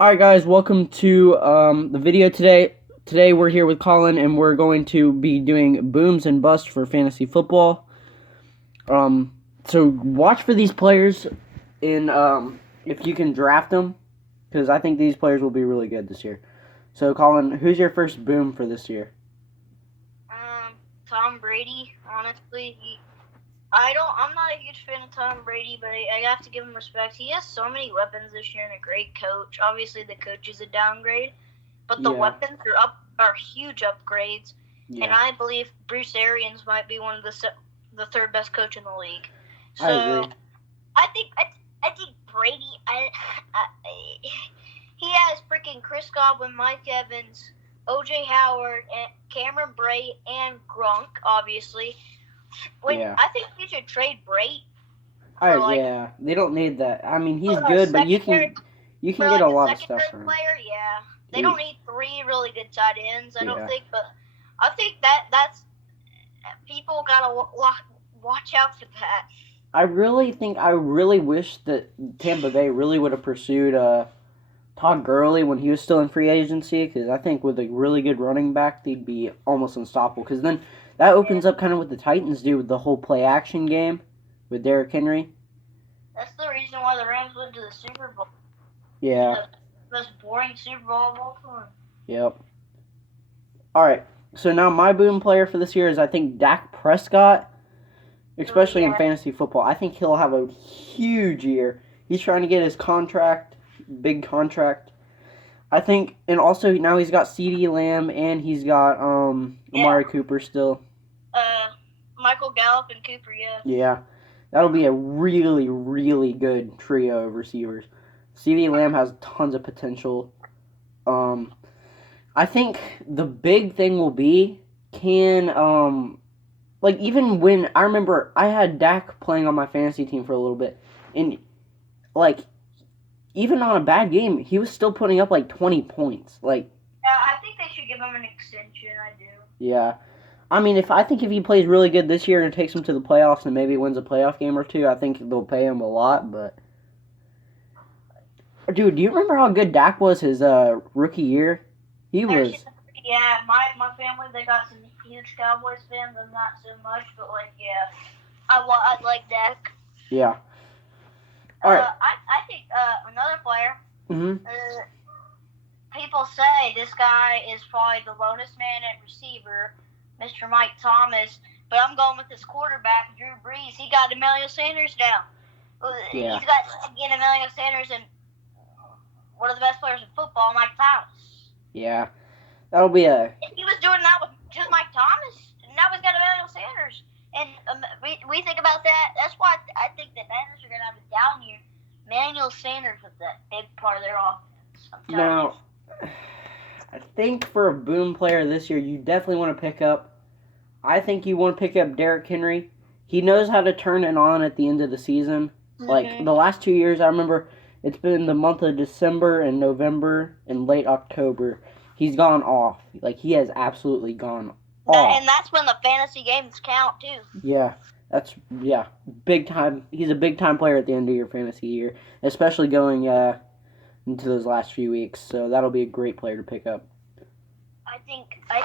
Alright guys, welcome to the video today. Today we're here with Colin and we're going to be doing booms and busts for fantasy football. So watch for these players in if you can draft them, because I think these players will be really good this year. So Colin, who's your first boom for this year? Tom Brady. Honestly, I'm not a huge fan of Tom Brady, but I have to give him respect. He has so many weapons this year and a great coach. Obviously, the coach is a downgrade, but the weapons are huge upgrades. Yeah. And I believe Bruce Arians might be one of the third best coach in the league. So I agree. I think Brady. He has freaking Chris Godwin, Mike Evans, OJ Howard, and Cameron Brate, and Gronk, obviously. I think you should trade Brate. Yeah, they don't need that. I mean, he's good, but you can get a lot of stuff from him. Player, yeah. They don't need three really good tight ends, I don't think, but I think that's people gotta watch out for that. I really wish that Tampa Bay really would have pursued Todd Gurley when he was still in free agency, because I think with a really good running back, they'd be almost unstoppable. Because then that opens up kind of what the Titans do with the whole play action game with Derrick Henry. That's the reason why the Rams went to the Super Bowl. Yeah. The most boring Super Bowl of all time. Yep. All right. So now my boom player for this year is, I think, Dak Prescott, especially in fantasy football. I think he'll have a huge year. He's trying to get his big contract. I think, and also now he's got CeeDee Lamb and he's got Amari Cooper still. Michael Gallup and Cooper, yeah. Yeah. That'll be a really, really good trio of receivers. CeeDee Lamb has tons of potential. I think the big thing will be, even when I remember I had Dak playing on my fantasy team for a little bit, and even on a bad game, he was still putting up 20 points. Yeah, I think they should give him an extension. I do. Yeah. I mean, if he plays really good this year and takes him to the playoffs and maybe wins a playoff game or two, I think they'll pay him a lot. But, dude, do you remember how good Dak was his rookie year? He was. Yeah, my family, they got some huge Cowboys fans. I'm not so much, but yeah, I like Dak. Yeah. All right. I think another player. Mm-hmm. People say this guy is probably the lowest man at receiver, Mr. Mike Thomas, but I'm going with this quarterback, Drew Brees. He got Emmanuel Sanders now. Yeah. He's got Emmanuel Sanders and one of the best players in football, Mike Thomas. Yeah. That'll be a... He was doing that with just Mike Thomas, and now he's got Emmanuel Sanders. And we think about that. That's why I think the Niners are going to have a down year. Emmanuel Sanders was that big part of their offense. Now, I think for a boom player this year, you definitely want to pick up... I think you want to pick up Derrick Henry. He knows how to turn it on at the end of the season. Mm-hmm. The last 2 years, I remember it's been the month of December and November and late October. He's gone off. He has absolutely gone off. And that's when the fantasy games count, too. Yeah. Big time. He's a big time player at the end of your fantasy year, especially going into those last few weeks. So that'll be a great player to pick up. I think I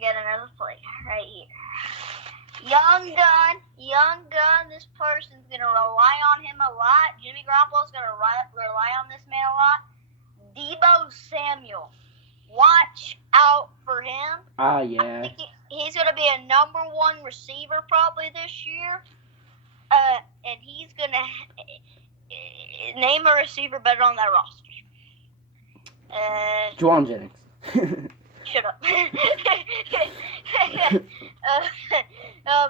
got another player right here. Young gun. This person's gonna rely on him a lot. Jimmy Garoppolo's gonna rely on this man a lot. Deebo Samuel. Watch out for him. Yeah. I think he's going to be a number one receiver probably this year. And he's going to name a receiver better on that roster. Juwan Jennings. Shut up.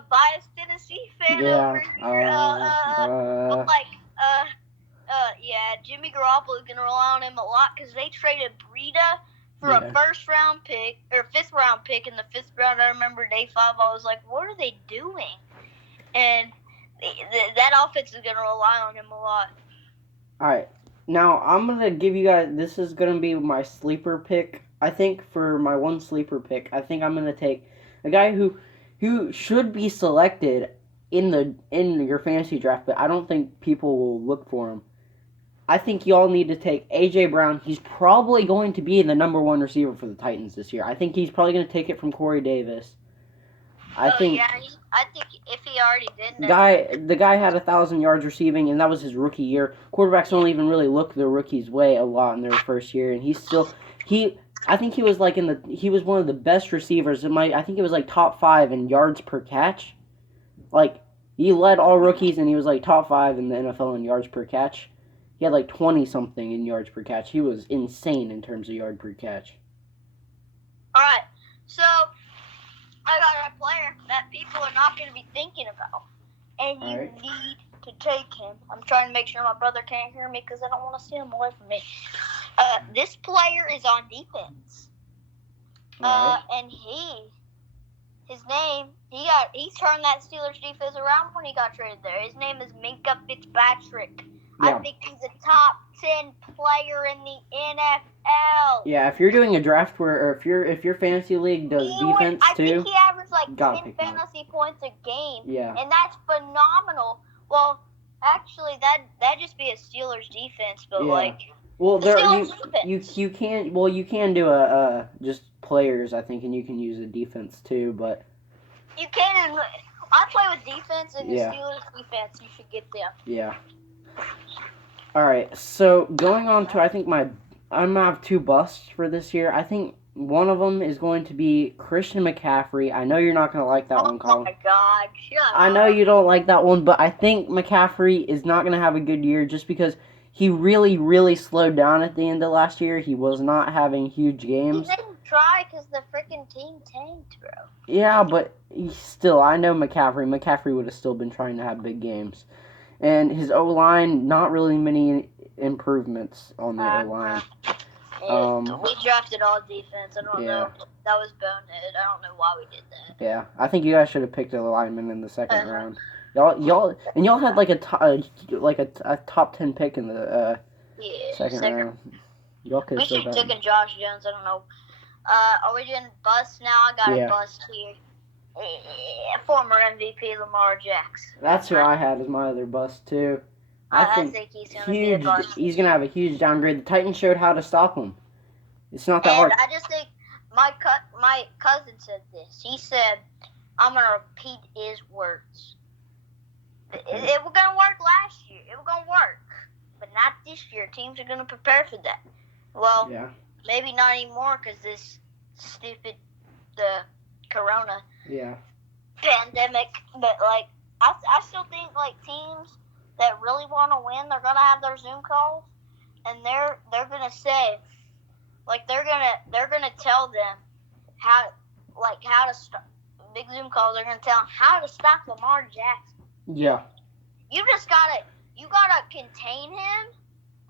Biased Tennessee fan over here. Jimmy Garoppolo is going to rely on him a lot because they traded Breida for a first-round pick, or fifth-round pick in the fifth round. I remember day 5, I was like, what are they doing? And that offense is going to rely on him a lot. All right. Now, I'm going to give you guys, this is going to be my sleeper pick. I think for my one sleeper pick, I think I'm going to take a guy who should be selected in your fantasy draft, but I don't think people will look for him. I think y'all need to take A.J. Brown. He's probably going to be the number one receiver for the Titans this year. I think he's probably going to take it from Corey Davis. I think I think if he already didn't. the guy had 1,000 yards receiving, and that was his rookie year. Quarterbacks don't even really look the rookie's way a lot in their first year, and I think he was he was one of the best receivers. I think it was like top 5 in yards per catch. Like he led all rookies, and he was like top 5 in the NFL in yards per catch. He had like 20 something in yards per catch. He was insane in terms of yard per catch. All right, so I got a player that people are not going to be thinking about, and you need to take him. I'm trying to make sure my brother can't hear me because I don't want to steal him away from me. This player is on defense, and he turned that Steelers defense around when he got traded there. His name is Minkah Fitzpatrick. Yeah. I think he's a top 10 player in the NFL. Yeah, if you're doing a draft or if your fantasy league does defense too, I think he averaged like 10 fantasy points a game. Yeah, and that's phenomenal. Well, actually, that'd just be a Steelers defense, but you can do a just players, I think, and you can use a defense too, but you can. I play with defense and the Steelers defense. You should get them. Yeah. All right, so going on to, I think I'm going to have 2 busts for this year. I think one of them is going to be Christian McCaffrey. I know you're not going to like that one, Colin. Oh, my God. I know you don't like that one, but I think McCaffrey is not going to have a good year just because he really, really slowed down at the end of last year. He was not having huge games. He didn't try because the freaking team tanked, bro. Yeah, but still, I know McCaffrey. McCaffrey would have still been trying to have big games. And his O-line, not really many improvements on the O-line. We drafted all defense. I don't know. That was bonehead. I don't know why we did that. Yeah, I think you guys should have picked a lineman in the second round. Y'all had like a top 10 pick in the second round. Y'all could we should have taken Josh Jones. I don't know. Are we doing bust now? I got a bust here. Former MVP Lamar Jackson. That's who I had as my other bust too. I think he's gonna be a bust. He's gonna have a huge downgrade. The Titans showed how to stop him. It's not that hard. I just think my cousin said this. He said, "I'm gonna repeat his words. It was gonna work last year. It was gonna work, but not this year. Teams are gonna prepare for that. Well, maybe not anymore because this stupid Corona." Pandemic, but like I still think like teams that really want to win, they're gonna have their Zoom calls, and they're gonna say, like they're gonna tell them how to stop big Zoom calls. They're gonna tell them how to stop Lamar Jackson. Yeah. You gotta contain him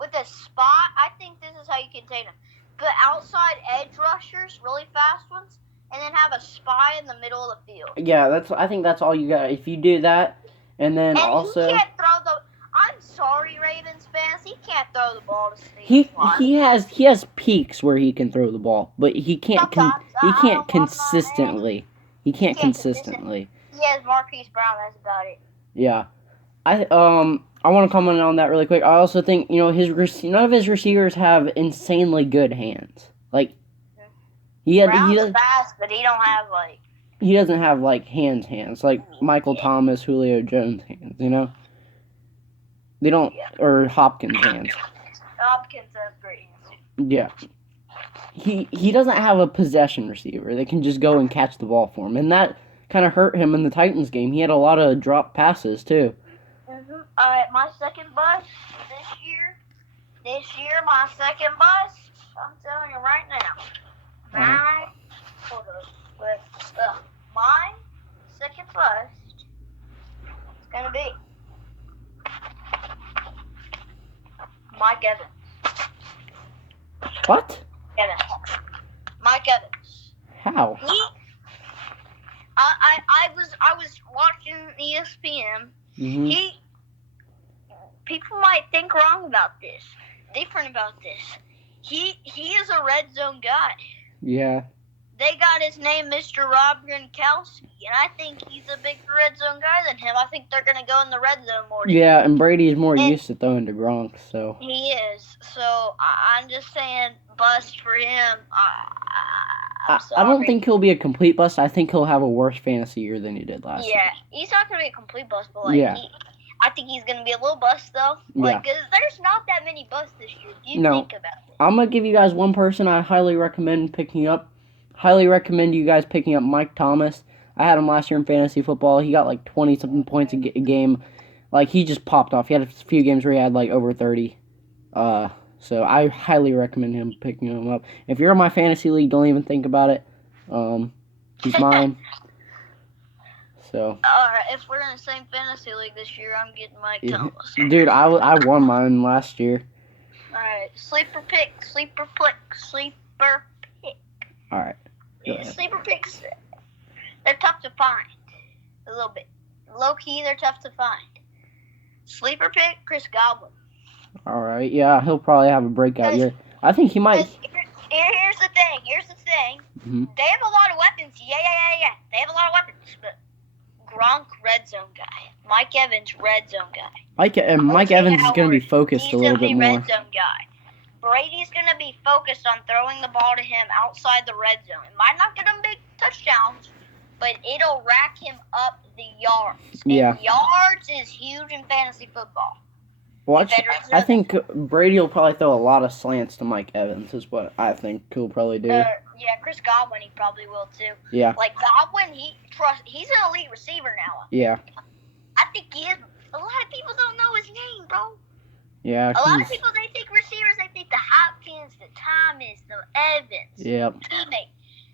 with a spot. I think this is how you contain him. But outside edge rushers, really fast ones. And then have a spy in the middle of the field. Yeah, I think that's all you got. If you do that, and then also... he can't throw the... I'm sorry, Ravens fans. He can't throw the ball to Steve. He has peaks where he can throw the ball, but he can't consistently. He can't consistently. He has Marquise Brown. That's about it. Yeah, I want to comment on that really quick. I also think none of his receivers have insanely good hands. Like. He fast, but he don't have like. He doesn't have like hands like Michael Thomas, Julio Jones hands. They don't, or Hopkins hands. Hopkins has great hands. Yeah. He doesn't have a possession receiver that can just go and catch the ball for him, and that kind of hurt him in the Titans game. He had a lot of drop passes too. My second bust this year, my second bust. I'm telling you right now. My second bust is gonna be Mike Evans. What? Mike Evans. How? I was watching ESPN. Mm-hmm. People might think different about this. He is a red zone guy. Yeah. they got his name, Mr. Rob Gronkowski, and I think he's a bigger red zone guy than him. I think they're gonna go in the red zone more. Yeah, and Brady's more used to throwing to Gronk, so. He is. So I'm just saying, bust for him. I'm sorry. I don't think he'll be a complete bust. I think he'll have a worse fantasy year than he did last year. Yeah, he's not gonna be a complete bust, but like, Yeah. I think he's gonna be a little bust though. Like, 'cause there's not that many busts this year. If you think about it. I'm gonna give you guys one person I highly recommend picking up. Highly recommend you guys picking up Mike Thomas. I had him last year in fantasy football. He got like 20-something points a game. Like, he just popped off. He had a few games where he had like over 30. So I highly recommend him picking him up. If you're in my fantasy league, don't even think about it. He's mine. So. Alright, if we're in the same fantasy league this year, I'm getting Mike Thomas. Dude, I won mine last year. Alright, sleeper pick. Alright. Sleeper picks, they're tough to find. A little bit. Low key, they're tough to find. Sleeper pick, Chris Godwin. Alright, yeah, he'll probably have a breakout year. I think he might. Here's the thing. Mm-hmm. They have a lot of weapons. Yeah. They have a lot of weapons. But Gronk, red zone guy. Mike Evans, red zone guy. Mike Evans is going to be focused a little bit more. He's a red zone guy. Brady's going to be focused on throwing the ball to him outside the red zone. It might not get him big touchdowns, but it'll rack him up the yards. Yeah. And yards is huge in fantasy football. I think Brady will probably throw a lot of slants to Mike Evans, is what I think he'll probably do. Yeah, Chris Godwin, he probably will too. Yeah. Like Godwin, he's an elite receiver now. Yeah. I think he is. A lot of people don't know his name, bro. Yeah. A lot of people, they think receivers, they think the Hopkins, the Thomas, the Evans. Yep. Teammate.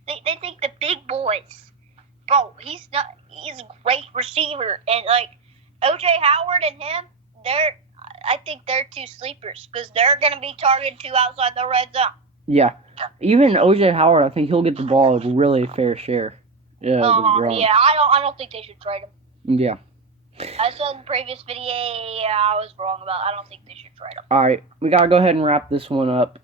They think the big boys. Bro, he's a great receiver. And like OJ Howard and him, I think they're two sleepers because they're going to be targeted too outside the red zone. Yeah. Even OJ Howard, I think he'll get the ball a really fair share. Yeah. Yeah, I don't think they should trade him. Yeah. I said in the previous video, I was wrong about. I don't think they should trade him. All right, we gotta go ahead and wrap this one up.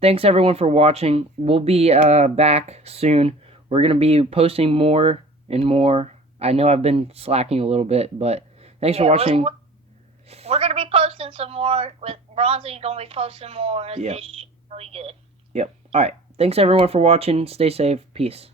Thanks everyone for watching. We'll be back soon. We're gonna be posting more and more. I know I've been slacking a little bit, but thanks for watching. We're gonna be posting some more with Bronzy. Gonna be posting more. Yep. This will be good. Yep. All right. Thanks everyone for watching. Stay safe. Peace.